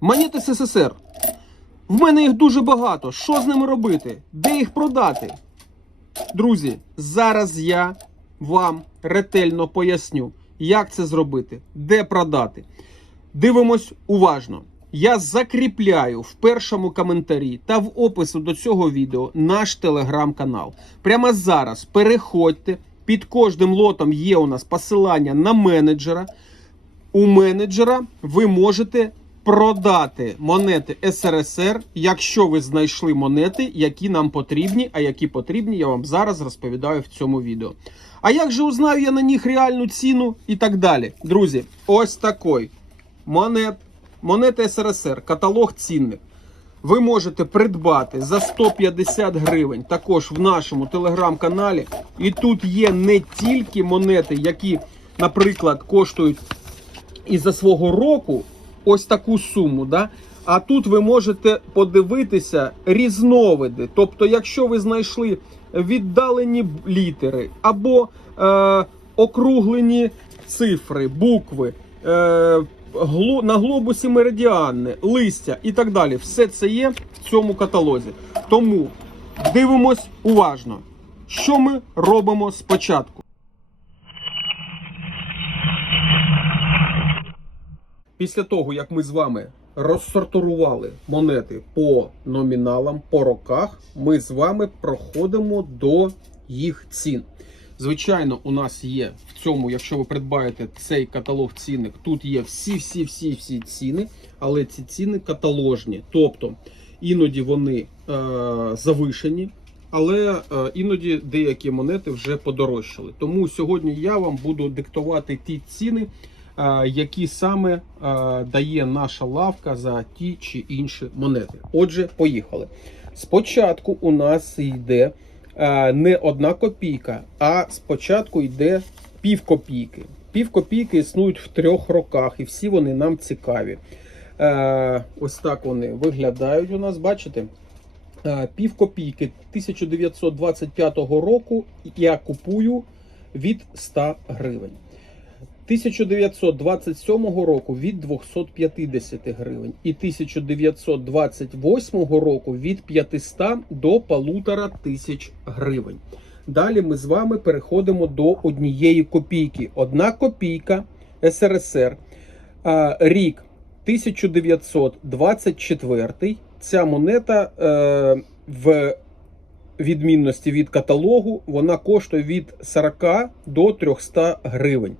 Монети СССР. В мене їх дуже багато. Що з ними робити? Де їх продати? Друзі, зараз я вам ретельно поясню, як це зробити, де продати. Дивимось уважно. Я закріпляю в першому коментарі та в опису до цього відео наш телеграм-канал. Прямо зараз переходьте. Під кожним лотом є у нас посилання на менеджера. У менеджера ви можете продати монети СРСР, якщо ви знайшли монети, які нам потрібні, а які потрібні, я вам зараз розповідаю в цьому відео. А як же узнаю я на них реальну ціну і так далі? Друзі, ось такий монет, монети СРСР, каталог цінник. Ви можете придбати за 150 гривень також в нашому телеграм-каналі. І тут є не тільки монети, які, наприклад, коштують із-за свого року ось таку суму. Да? А тут ви можете подивитися різновиди. Тобто, якщо ви знайшли віддалені літери або е, округлені цифри, букви, е, гло- на глобусі меридіани, листя і так далі, все це є в цьому каталозі. Тому дивимось уважно, що ми робимо спочатку. Після того, як ми з вами розсортували монети по номіналам, по роках, ми з вами проходимо до їх цін. Звичайно, у нас є в цьому, якщо ви придбаєте цей каталог цінник, тут є всі-всі-всі-всі ціни, але ці ціни каталожні. Тобто іноді вони е, завишені, але е, іноді деякі монети вже подорожчали. Тому сьогодні я вам буду диктувати ті ціни, які саме е, дає наша лавка за ті чи інші монети. Отже, поїхали. Спочатку у нас йде е, не одна копійка, а спочатку йде пів копійки. Пів копійки існують в трьох роках, і всі вони нам цікаві. Е, ось так вони виглядають у нас, бачите? Е, Пів копійки 1925 року я купую від 100 гривень. 1927 року від 250 гривень і 1928 року від 500 до 1500 гривень. Dалі ми з вами переходимо до однієї копійки. Одна копійка СРСР. Рік 1924. Ця монета е, в відмінності від каталогу вона коштує від 40 до 300 гривень.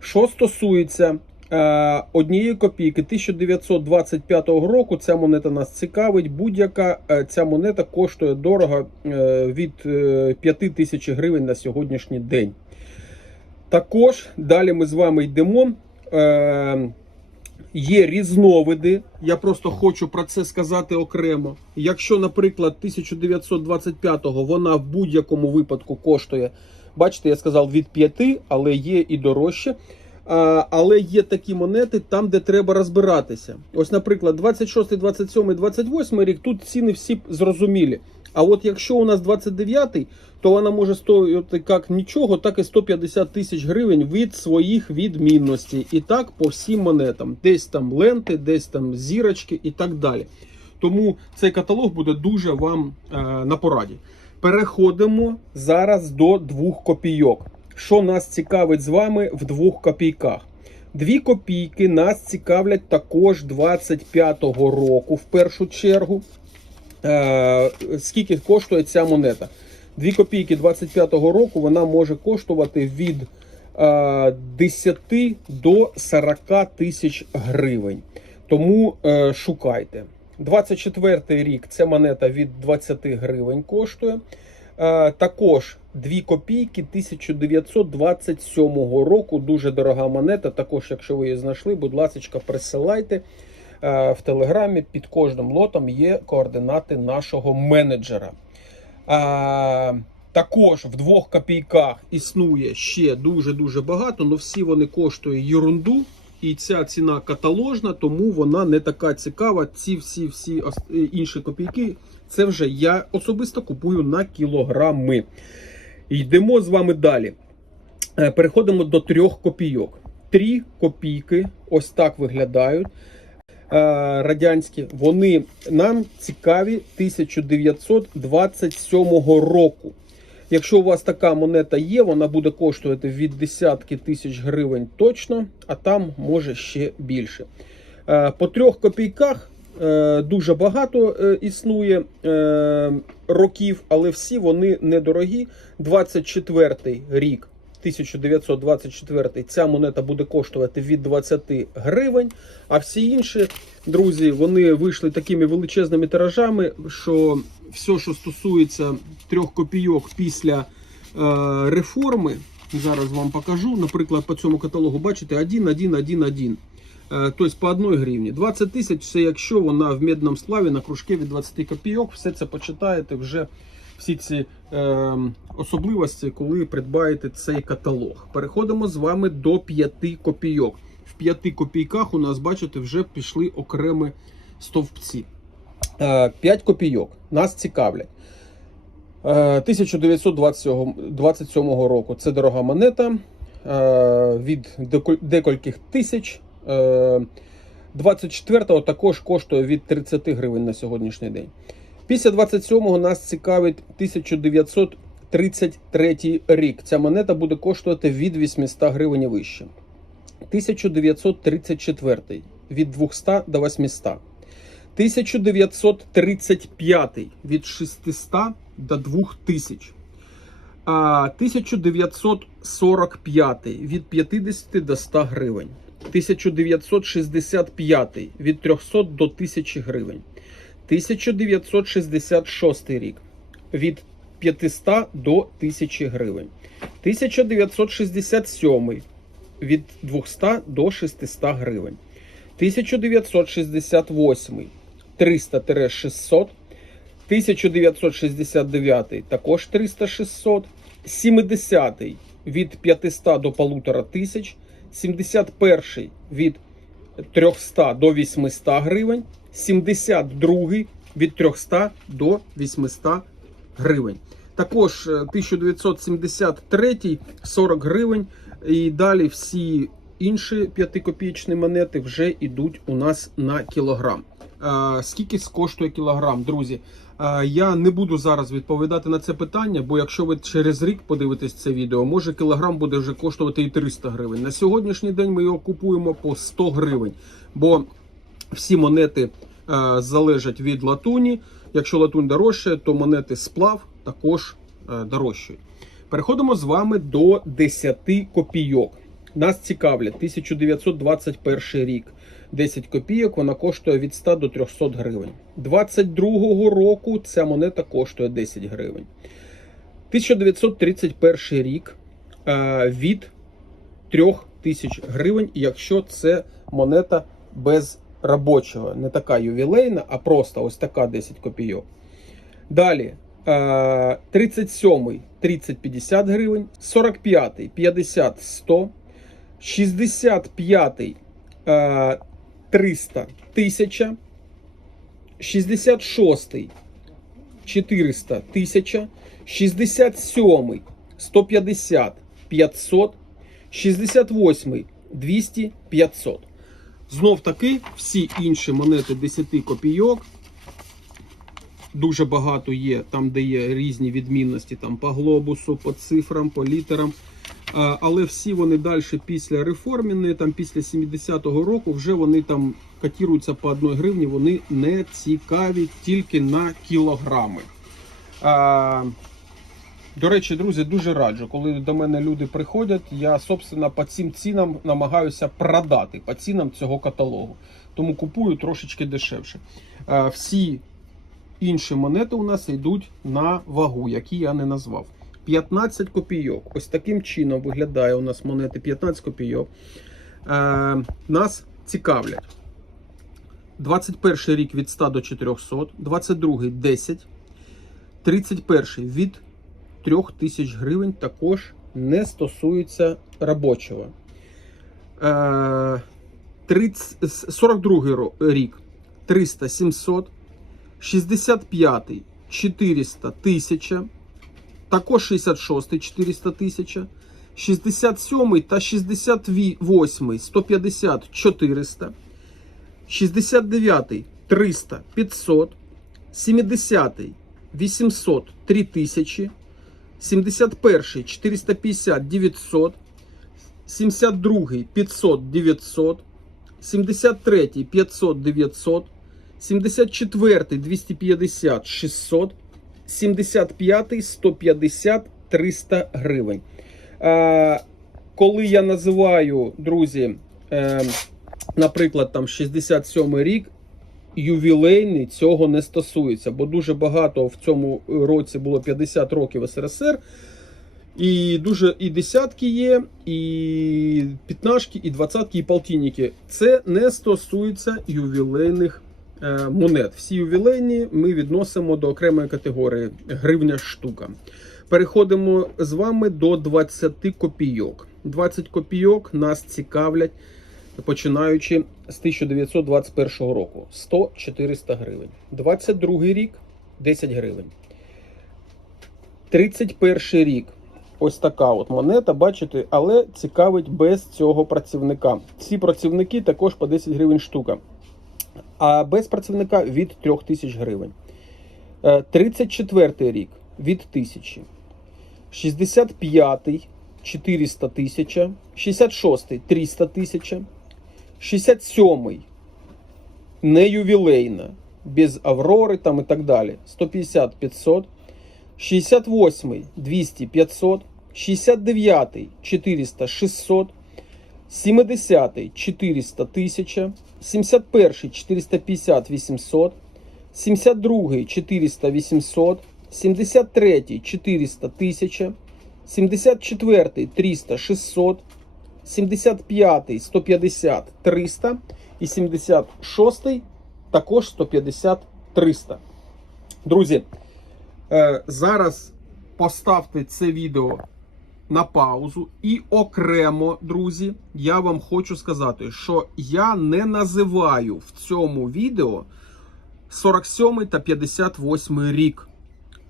Що стосується е, однієї копійки 1925 року, ця монета нас цікавить. Будь-яка е, ця монета коштує дорого е, від е, 5 тисяч гривень на сьогоднішній день. Також далі ми з вами йдемо. Е, Є різновиди, я просто хочу про це сказати окремо. Якщо, наприклад, 1925-го вона в будь-якому випадку коштує, бачите, я сказав від 5, але є і дорожче. А, але є такі монети там, де треба розбиратися. Ось, наприклад, 26, 27, 28 рік тут ціни всі зрозумілі. А от якщо у нас 29-й, то вона може стоїти як нічого, так і 150 тисяч гривень від своїх відмінностей. І так по всім монетам. Десь там ленти, десь там зірочки і так далі. Тому цей каталог буде дуже вам е, на пораді. Переходимо зараз до двох копійок. Що нас цікавить з вами в двох копійках? Дві копійки нас цікавлять також 25-го року в першу чергу. Е, скільки коштує ця монета? 2 копійки 25-го року вона може коштувати від е, 10 до 40 тисяч гривень. Тому е, шукайте. 24 рік ця монета від 20 гривень коштує. Е, також 2 копійки 1927 року. Дуже дорога монета. Також, якщо ви її знайшли, будь ласка, присилайте. Е, В телеграмі під кожним лотом є координати нашого менеджера. Також в двох копійках існує ще дуже-дуже багато, але всі вони коштують ерунду. І ця ціна каталожна, тому вона не така цікава. Ці всі всі е, інші копійки, це вже я особисто купую на кілограми. Йдемо з вами далі. Е, Переходимо до трьох копійок. Три копійки ось так виглядають. радянські, вони нам цікаві 1927 року. Якщо у вас така монета є, вона буде коштувати від десятки тисяч гривень точно, а там може ще більше. Е, По трьох копійках е, дуже багато е, існує років, але всі вони недорогі. 24 рік. 1924 ця монета буде коштувати від 20 гривень. А всі інші, друзі, вони вийшли такими величезними тиражами, що все, що стосується трьох копійок після е, реформи, зараз вам покажу. Наприклад, по цьому каталогу, бачите, 1, 1, 1, 1. Е, Тобто по 1 гривні. 20 тисяч це якщо вона в медному сплаві на кружки від 20 копійок, все це почитаєте вже всі ці е, особливості, коли придбаєте цей каталог. Переходимо з вами до 5 копійок. В 5 копійках у нас, бачите, вже пішли окремі стовпці. Е, 5 копійок нас цікавлять. Е, 1927 року це дорога монета е, від деко- декількох тисяч. Е, 24-го також коштує від 30 гривень на сьогоднішній день. Після 27-го нас цікавить 1933 рік. Ця монета буде коштувати від 800 гривень вище. 1934 від 200 до 800. 1935 від 600 до 2000. А 1945 від 50 до 100 гривень. 1965 від 300 до 1000 гривень. 1966 рік від 500 до 1000 гривень. 1967 від 200 до 600 гривень. 1968 300-600. 1969 також 300-600. 70 від 500 до 1500. 71 від 300 до 800 гривень. 72 від 300 до 800 гривень. Також е, 1973 40 гривень. І далі всі інші п'ятикопійчні монети вже йдуть у нас на кілограм. Е, Скільки коштує кілограм, друзі? Е, Я не буду зараз відповідати на це питання, бо якщо ви через рік подивитесь це відео, може кілограм буде вже коштувати і 300 гривень. На сьогоднішній день ми його купуємо по 100 гривень, бо всі монети е, залежать від латуні. Якщо латунь дорожчає, то монети сплав також е, дорожчають. Переходимо з вами до 10 копійок. Нас цікавлять 1921 рік. 10 копійок вона коштує від 100 до 300 гривень. 22 року ця монета коштує 10 гривень. 1931 рік е, від 3000 гривень, якщо це монета без робочого, не така ювілейна, а просто ось така 10 копійок. Далі. е, 37 30-50 гривень, 45 50 100, 65 е, 300 1000, 66 400 1000, 67 150 500, 68 200 500. Знов таки всі інші монети 10 копійок. Дуже багато є там, де є різні відмінності там по глобусу, по цифрам, по літерам. Але всі вони далі після реформіни, там після 70-го року, вже вони там котируються по 1 гривні, вони не цікаві тільки на кілограми. До речі, друзі, дуже раджу, коли до мене люди приходять, я, собственно, по цим цінам намагаюся продати по цінам цього каталогу. Тому купую трошечки дешевше. Всі інші монети у нас йдуть на вагу, які я не назвав. 15 копійок. Ось таким чином виглядає у нас монети 15 копійок. Е, нас цікавлять. 21 рік від 100 до 400, 22 10, 31 від 3000 гривень також не стосується робочого. Е, 30, 42 рік 300 700, 65 400 1000, також 66 400 тисяча, 67 та 68 150 400, 69 300 500, 70 800 3000, 71 450 900, 72 500 900, 73 500 900, 74 250 600, 75 150 300 гривень. Коли я називаю, друзі, е, наприклад, там 67 рік, ювілейний цього не стосується, бо дуже багато в цьому році було 50 років СРСР. І дуже і десятки є, і п'ятнашки, і двадцятки, і полтинники. Це не стосується ювілейних е, монет. Всі ювілейні ми відносимо до окремої категорії гривня штука. Переходимо з вами до 20 копійок. 20 копійок нас цікавлять, починаючи з 1921 року. 100-400 гривень. 22 рік 10 гривень. 31 рік. Ось така от монета, бачите, але цікавить без цього працівника. Ці працівники також по 10 гривень штука. А без працівника від 3000 гривень. Е, 34 рік від 1000. 65 400 тисяча. 66 300 тисяча. 67 не ювілейна, без Аврори там і так далі. 150 500. 68 200 500, 69 400 600, 70 400 1000, 71 450 800, 72 400 800, 73 400 1000, 74 300 600, 75 150 300 і 76 також 150 300. Друзі, Е, зараз поставте це відео на паузу. І окремо, друзі, я вам хочу сказати, що я не називаю в цьому відео 47 та 58 рік.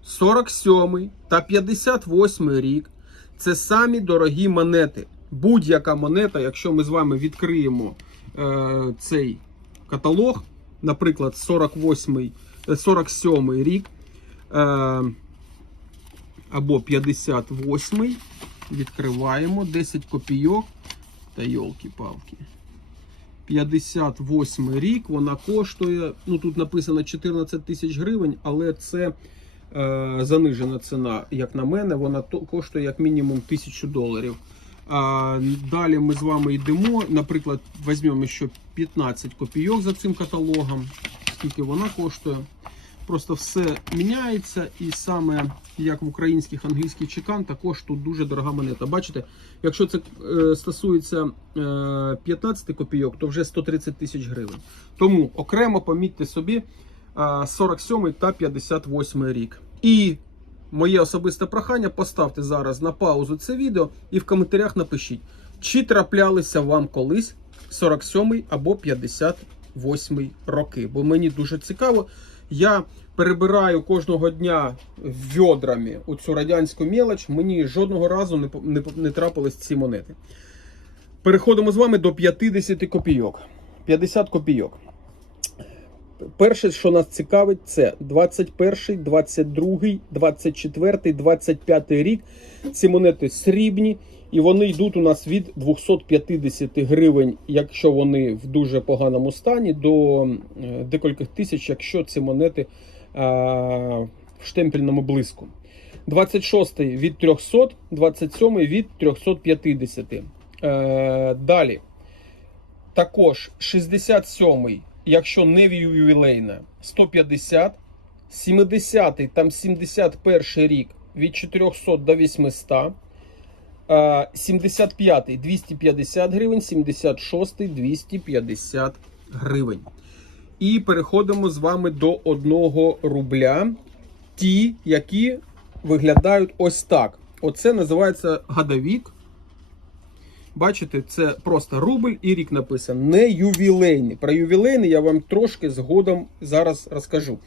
47 та 58 рік це самі дорогі монети. Будь-яка монета, якщо ми з вами відкриємо е, цей каталог, наприклад, 48, 47 рік. Е, або 58 відкриваємо 10 копійок та йолки-палки. 58 рік вона коштує. Ну тут написано 14 тисяч гривень, але це е, занижена ціна, як на мене, вона коштує як мінімум 1000 доларів. Далі ми з вами йдемо. Наприклад, візьмемо ще 15 копійок за цим каталогом. Скільки вона коштує? Просто все міняється, і саме як в українських англійських чекан, також тут дуже дорога монета. Бачите, якщо це е, стосується е, 15 копійок, то вже 130 тисяч гривень. Тому окремо помітьте собі е, 47 та 58 рік. І моє особисте прохання, поставте зараз на паузу це відео і в коментарях напишіть, чи траплялися вам колись 47 або 58 роки. Бо мені дуже цікаво. Я перебираю кожного дня відрами оцю радянську мелоч. Мені жодного разу не, не, не трапились ці монети. Переходимо з вами до 50 копійок. 50 копійок. Перше, що нас цікавить, це 21, 22, 24, 25 рік. Ці монети срібні, і вони йдуть у нас від 250 гривень, якщо вони в дуже поганому стані, до декількох тисяч, якщо ці монети а, в штемпельному блиску. 26 від 300, 27 від 350. Е, далі. Також 67, якщо не ювілейна, 150, 70, там 71 рік від 400 до 800, е, 75 250 гривень, 76 250 гривень. І переходимо з вами до 1 рубля. Ті, які виглядають ось так. Оце називається гадовік. Бачите, це просто рубль і рік написано. Не ювілейний. Про ювілейний я вам трошки згодом зараз розкажу.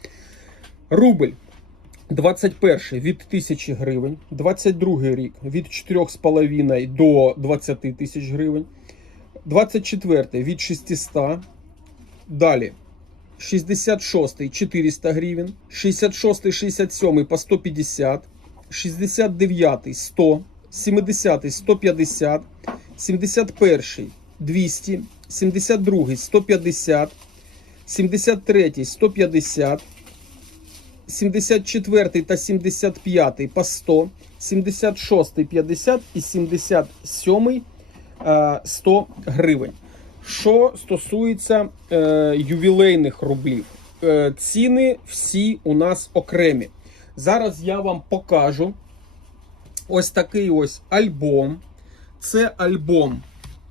Рубль 21 від 1000 гривень, 22 рік від 4,5 до 20 тисяч гривень, 24 від 600, Далі. 66 400 гривень, 66 67 по 150, 69 100, 70 150, 71 200, 72 150, 73 150, 74 та 75 по 100, 76 50 і 77 е, 100 гривень. Що стосується е, ювілейних рублів, е, ціни всі у нас окремі. Зараз я вам покажу ось такий ось альбом. Це альбом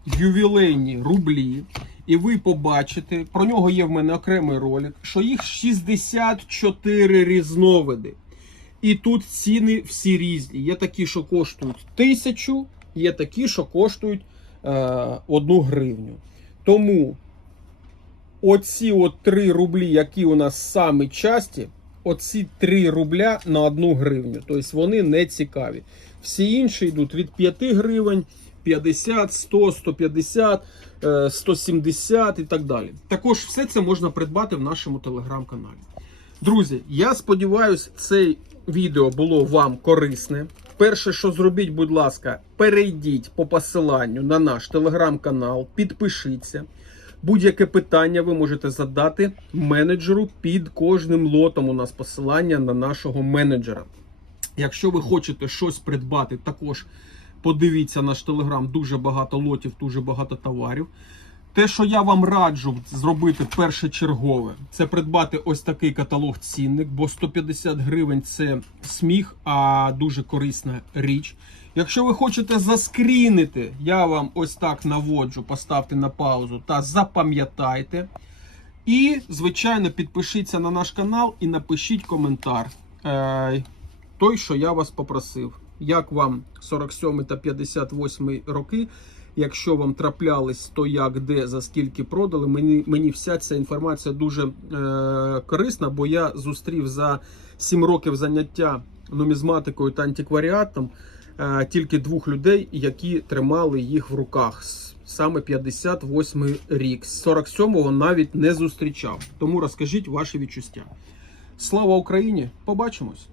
ювілейні рублі. І ви побачите, про нього є в мене окремий ролик, що їх 64 різновиди. І тут ціни всі різні. Є такі, що коштують тисячу, є такі, що коштують е, одну гривню. Тому оці от 3 рублі, які у нас самі часті, оці 3 рубля на 1 гривню. Тобто вони не цікаві. Всі інші йдуть від 5 гривень, 50, 100, 150, е, 170 і так далі. Також все це можна придбати в нашому телеграм-каналі. Друзі, я сподіваюся, це відео було вам корисне. Перше, що зробіть, будь ласка, перейдіть по посиланню на наш телеграм-канал, підпишіться. Будь-яке питання ви можете задати менеджеру під кожним лотом. У нас посилання на нашого менеджера. Якщо ви хочете щось придбати, також подивіться наш телеграм. Дуже багато лотів, дуже багато товарів. Те, що я вам раджу зробити першочергове, це придбати ось такий каталог цінник, бо 150 гривень це сміх, а дуже корисна річ. Якщо ви хочете заскрінити, я вам ось так наводжу, поставте на паузу та запам'ятайте. І, звичайно, підпишіться на наш канал і напишіть коментар. Той, що я вас попросив. Як вам 47 та 58 роки? Якщо вам траплялись, то як, де, за скільки продали. Мені, мені вся ця інформація дуже е, корисна, бо я зустрів за 7 років заняття нумізматикою та антикваріатом е, тільки двох людей, які тримали їх в руках. Саме 58 рік. З 47-го навіть не зустрічав. Тому розкажіть ваші відчуття. Слава Україні! Побачимось!